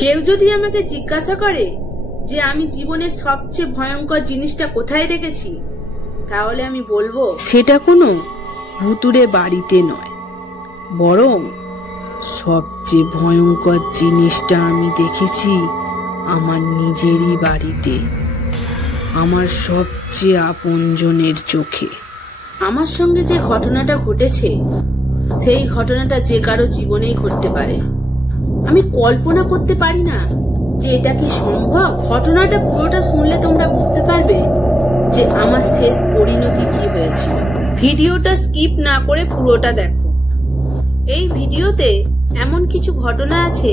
কেউ যদি আমাকে জিজ্ঞাসা করে যে আমি জীবনের সবচেয়ে ভয়ঙ্কর জিনিসটা কোথায় দেখেছি, তাহলে আমি বলবো সেটা কোনো ভুতুড়ে বাড়িতে নয়, বরং সবচেয়ে ভয়ঙ্কর জিনিসটা আমি দেখেছি আমার নিজেরই বাড়িতে, আমার সবচেয়ে আপনজনের চোখে। আমার সঙ্গে যে ঘটনাটা ঘটেছে সেই ঘটনাটা যে কারো জীবনেই ঘটতে পারে। আমি কল্পনা করতে পারি না যে এটা কি সম্ভব। ঘটনাটা পুরোটা শুনলে তোমরা বুঝতে পারবে যে আমার শেষ পরিণতি কি হয়েছিল। ভিডিওটা স্কিপ না করে পুরোটা দেখো। এই ভিডিওতে এমন কিছু ঘটনা আছে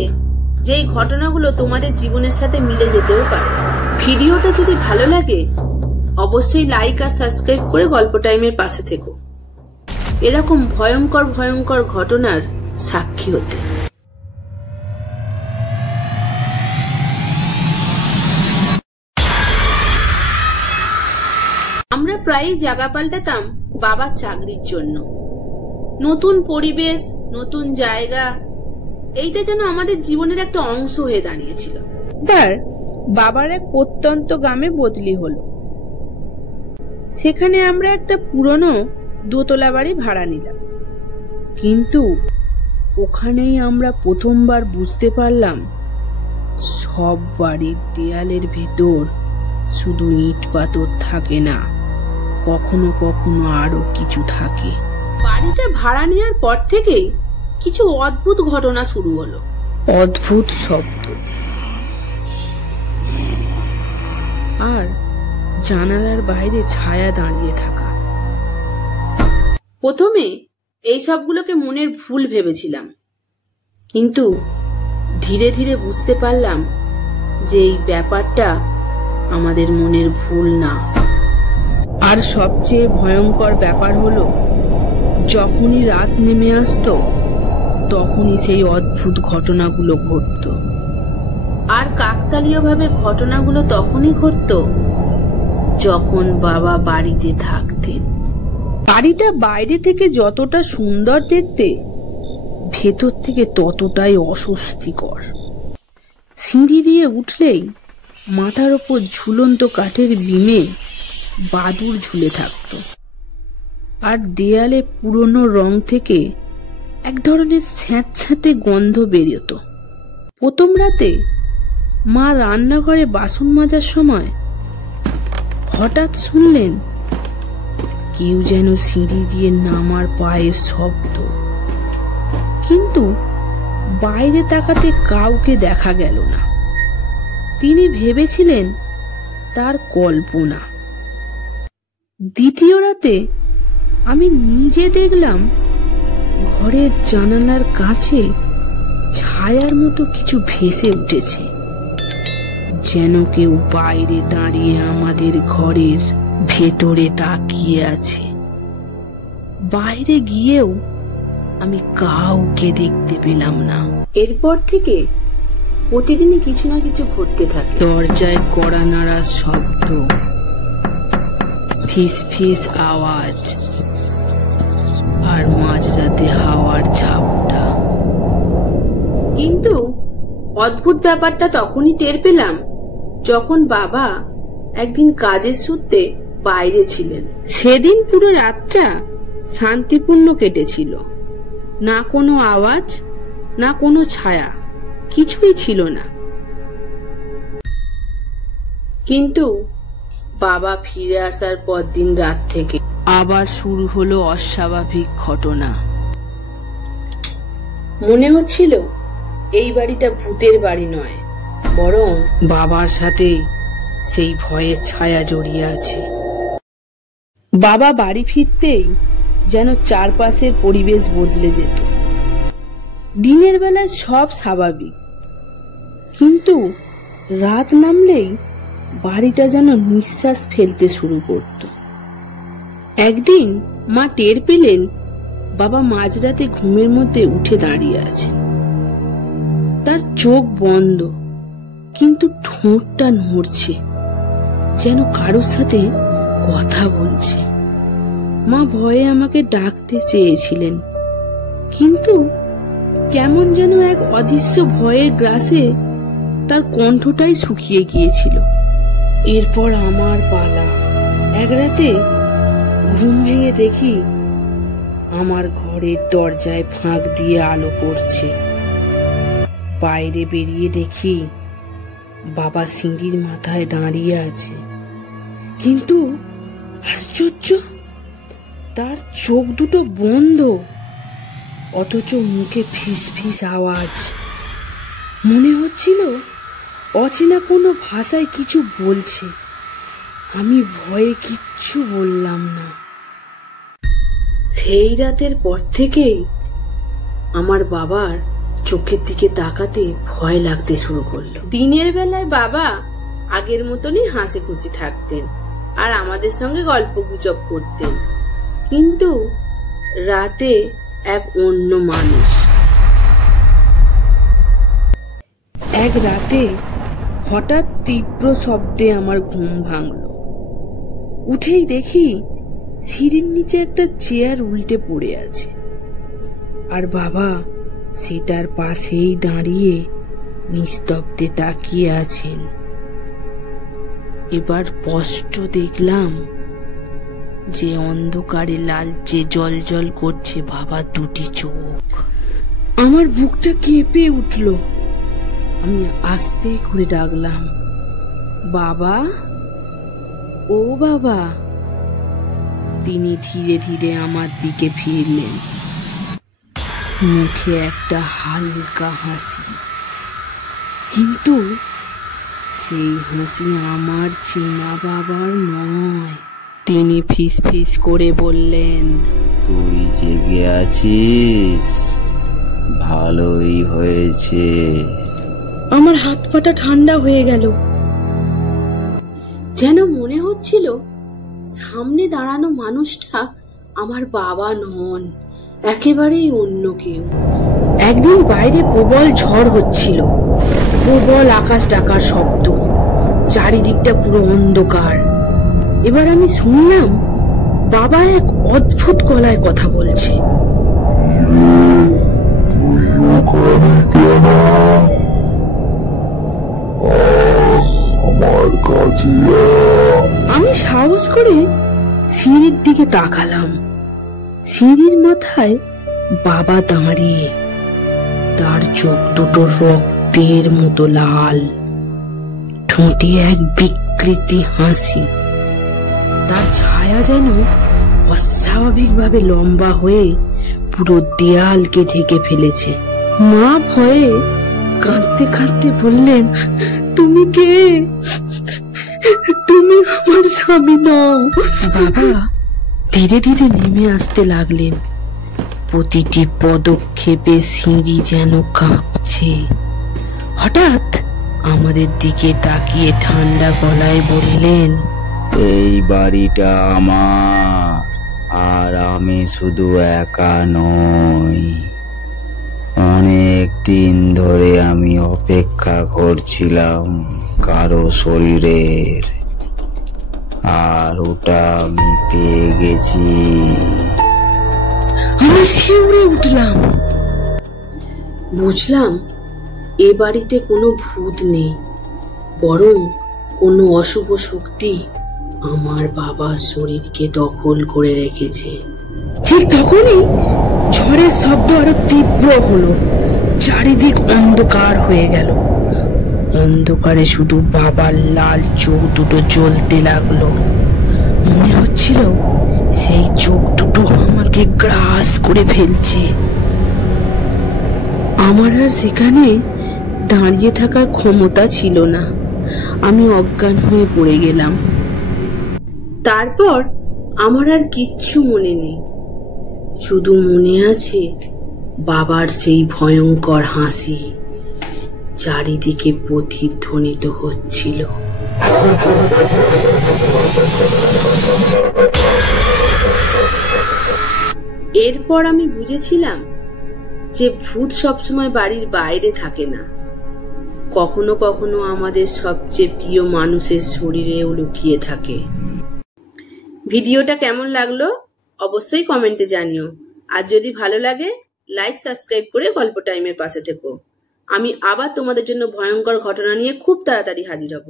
যেই ঘটনাগুলো তোমাদের জীবনের সাথে মিলে যেতেও পারে। ভিডিওটা যদি ভালো লাগে অবশ্যই লাইক আর সাবস্ক্রাইব করে গল্প টাইমের পাশে থেকো, এরকম ভয়ঙ্কর ভয়ঙ্কর ঘটনার সাক্ষী হতে। আমরা প্রায়ই জায়গা পাল্টাতাম বাবার চাকরির জন্য। নতুন পরিবেশ, নতুন জায়গা, এইটা যেন আমাদের জীবনের একটা অংশ হয়ে দাঁড়িয়েছিল। এবার বাবার এক প্রত্যন্ত গ্রামে বদলি হলো। সেখানে আমরা একটা পুরনো দোতলা বাড়ি ভাড়া নিলাম। কিন্তু ওখানেই আমরা প্রথমবার বুঝতে পারলাম সব বাড়ির দেয়ালের ভেতর শুধু ইট পাথর থাকে না, কখনো কখনো আরো কিছু থাকে। বাড়িটা ভাড়া নেওয়ার পর থেকেই কিছু অদ্ভুত ঘটনা শুরু হলো। অদ্ভুত শব্দ আর জানালার বাইরে ছায়া দাঁড়িয়ে থাকা। প্রথমে এই সবগুলোকে মনের ভুল ভেবেছিলাম, কিন্তু ধীরে ধীরে বুঝতে পারলাম যে এই ব্যাপারটা আমাদের মনের ভুল না। আর সবচেয়ে ভয়ঙ্কর ব্যাপার হলো যখনই রাত নেমে আসতো তখনই সেই অদ্ভুত ঘটনাগুলো ঘটতো। আর কাকতালীয়ভাবে ঘটনাগুলো তখনই ঘটতো যখন বাবা বাড়িতে থাকতেন। বাড়িটা বাইরে থেকে যতটা সুন্দর দেখতে, ভেতর থেকে ততটাই অস্বস্তিকর। সিঁড়ি দিয়ে উঠলেই মাথার ওপর ঝুলন্ত কাঠের বিমে বাদুড় ঝুলে থাকতো, আর দেয়ালে পুরনো রং থেকে এক ধরনের স্যাঁতস্যাঁতে গন্ধ বেরোতো। প্রথম রাতে মা রান্নাঘরে বাসন মাজার সময় হঠাৎ শুনলেন কেউ যেন সিঁড়ি দিয়ে নামার পায়ের শব্দ, কিন্তু বাইরে তাকাতে কাউকে দেখা গেল না। তিনি ভেবেছিলেন তার কল্পনা। দ্বিতীয় রাতে আমি নিজে দেখলাম ঘরের জানালার কাছে ছায়ার মতো কিছু ভেসে উঠেছে, যেন কেউ বাইরে দাঁড়িয়ে আমাদের ঘরের ভেতরে তাকিয়ে আছে। বাইরে গিয়েও আমি কাউকে দেখতে পেলাম না। এরপর থেকে প্রতিদিনই কিছু না কিছু ঘটতে থাকে। দরজায় কড়া নাড়ার শব্দ, ফিস ফিস আওয়াজ, আর মাঝরাতে হাওয়ার ঝাপটা। কিন্তু অদ্ভুত ব্যাপারটা তখনই টের পেলাম যখন বাবা একদিন কাজের সূত্রে বাইরে ছিলেন। সেদিন পুরো রাতটা শান্তিপূর্ণ কেটেছিল। না কোনো আওয়াজ, না কোনো ছায়া, কিছুই ছিল না। কিন্তু বাবা ফিরে আসার পর দিন রাত থেকে আবার শুরু হলো অস্বাভাবিক ঘটনা। মনে হচ্ছিল এই বাড়িটা ভূতের বাড়ি নয়, বরং বাবার সাথে সেই ভয়ের ছায়া জড়িয়ে আছে। বাবা বাড়ি ফিরতেই যেন চারপাশের পরিবেশ বদলে যেত। দিনের বেলায় সব স্বাভাবিক, কিন্তু রাত নামলেই বাড়িটা যেন নিঃশ্বাস ফেলতে শুরু করত। একদিন মা টের পেলেন বাবা মাঝরাতে ঘুমের মধ্যে উঠে দাঁড়িয়ে আছে। তার চোখ বন্ধ, কিন্তু ঠোঁটটা নড়ছে, যেন কারোর সাথে কথা বলছে। মা ভয়ে আমাকে ডাকতে চেয়েছিলেন, কিন্তু কেমন যেন এক অদৃশ্য ভয়ের গ্রাসে তার কণ্ঠটাই শুকিয়ে গিয়েছিল। এরপর আমার পালা। এক রাতে ঘুম ভেঙে দেখি আমার ঘরের দরজায় ফাঁক দিয়ে আলো পড়ছে। বাইরে বেরিয়ে দেখি বাবা সিঁড়ির মাথায় দাঁড়িয়ে আছে, কিন্তু আশ্চর্য, তার চোখ দুটো বন্ধ, অথচ মুখে ফিস ফিস আওয়াজ। মনে হচ্ছিল অচেনা কোনো ভাষায় কিছু বলছে। আমি ভয়ে কিচ্ছু বললাম না। সেই রাতের পর থেকেই আমার বাবার চোখের দিকে তাকাতে ভয় লাগতে শুরু করলো। দিনের বেলায় বাবা আগের মতনই হাসি খুশি থাকতেন আর আমাদের সঙ্গে গল্প গুজব করতেন, কিন্তু রাতে এক অন্য মানুষ। এক রাতে হঠাৎ তীব্র শব্দে আমার ঘুম ভাঙল। উঠেই দেখি সিঁড়ির নিচে একটা চেয়ার উল্টে পড়ে আছে, আর বাবা সেটার পাশেই দাঁড়িয়ে নিস্তব্ধে তাকিয়ে আছেন। এবার স্পষ্ট দেখলাম যে অন্ধকারে লালচে জল জল করছে বাবার দুটি চোখ। আমার বুকটা কেঁপে উঠল। আমি আস্তে করে ডাকলাম, বাবা, ও বাবা। তিনি ধীরে ধীরে আমার দিকে ফিরলেন, মুখে একটা হালকা হাসি, কিন্তু সেই হাসি আমার চেনা বাবার নয়। তিনি ফিস ফিস করে বললেন, তুই জেগে আছিস, ভালোই হয়েছে। আমার হাত পাটা ঠান্ডা হয়ে গেল। যেন মনে হচ্ছিল সামনে দাঁড়ানো মানুষটা আমার বাবা নন, একেবারেই অন্য কেউ। একদিন বাইরে প্রবল ঝড় হচ্ছিল, প্রবল আকাশ ডাকার শব্দ, চারিদিকটা পুরো অন্ধকার। এবার আমি শুনলাম বাবা এক অদ্ভুত গলায় কথা বলছে, আমি সাহস করে সিঁড়ির দিকে তাকালাম। সিঁড়ির মাথায় বাবা দাঁড়িয়ে, তার চোখ দুটো রক্তের মতো লাল, ঠোঁটে এক বিকৃতি হাসি। তার ছায়া যেন অস্বাভাবিকভাবে লম্বা হয়ে পুরো দেয়ালকে ঢেকে ফেলেছে। মা ভয়ে কাঁদতে কাঁদতে বললেন, তুমি কে? তুমি আমার স্বামী নও। বাবা ধীরে ধীরে নেমে আসতে লাগলেন। প্রতিটি পদক্ষেপে সিঁড়ি যেন কাঁপছে। হঠাৎ আমাদের দিকে তাকিয়ে ঠান্ডা গলায় বললেন, এই বাড়িটা আমার, আর আমি শুধু একা নই। অনেক দিন ধরে আমি অপেক্ষা করছিলাম কারো শরীরের, আর ওটা আমি পেয়ে গেছি। আমি শিউরে উঠলাম। বুঝলাম এ বাড়িতে কোনো ভূত নেই, বরং কোনো অশুভ শক্তি আমার বাবার শরীরকে দখল করে রেখেছে। ঠিক তখনই ঝড়ের শব্দ আরো তীব্র হলো, চারিদিক অন্ধকার হয়ে গেল। অন্ধকারে শুধু বাবার লাল চোখ দুটো জ্বলতে লাগলো। মনে হচ্ছিল সেই চোখ দুটো আমাকে গ্রাস করে ফেলছে। আমার আর সেখানে দাঁড়িয়ে থাকার ক্ষমতা ছিল না। আমি অজ্ঞান হয়ে পড়ে গেলাম। তারপর আমার আর কিচ্ছু মনে নেই, শুধু মনে আছে বাবার সেই ভয়ঙ্কর হাসি চারিদিকে প্রতিধ্বনিত হচ্ছিল। এরপর আমি বুঝেছিলাম যে ভূত সবসময় বাড়ির বাইরে থাকে না, কখনো কখনো আমাদের সবচেয়ে প্রিয় মানুষের শরীরেও লুকিয়ে থাকে। ভিডিওটা কেমন লাগলো অবশ্যই কমেন্টে জানিও। আর যদি ভালো লাগে লাইক সাবস্ক্রাইব করে গল্প টাইমের পাশে থেকো। আমি আবার তোমাদের জন্য ভয়ঙ্কর ঘটনা নিয়ে খুব তাড়াতাড়ি হাজির হব।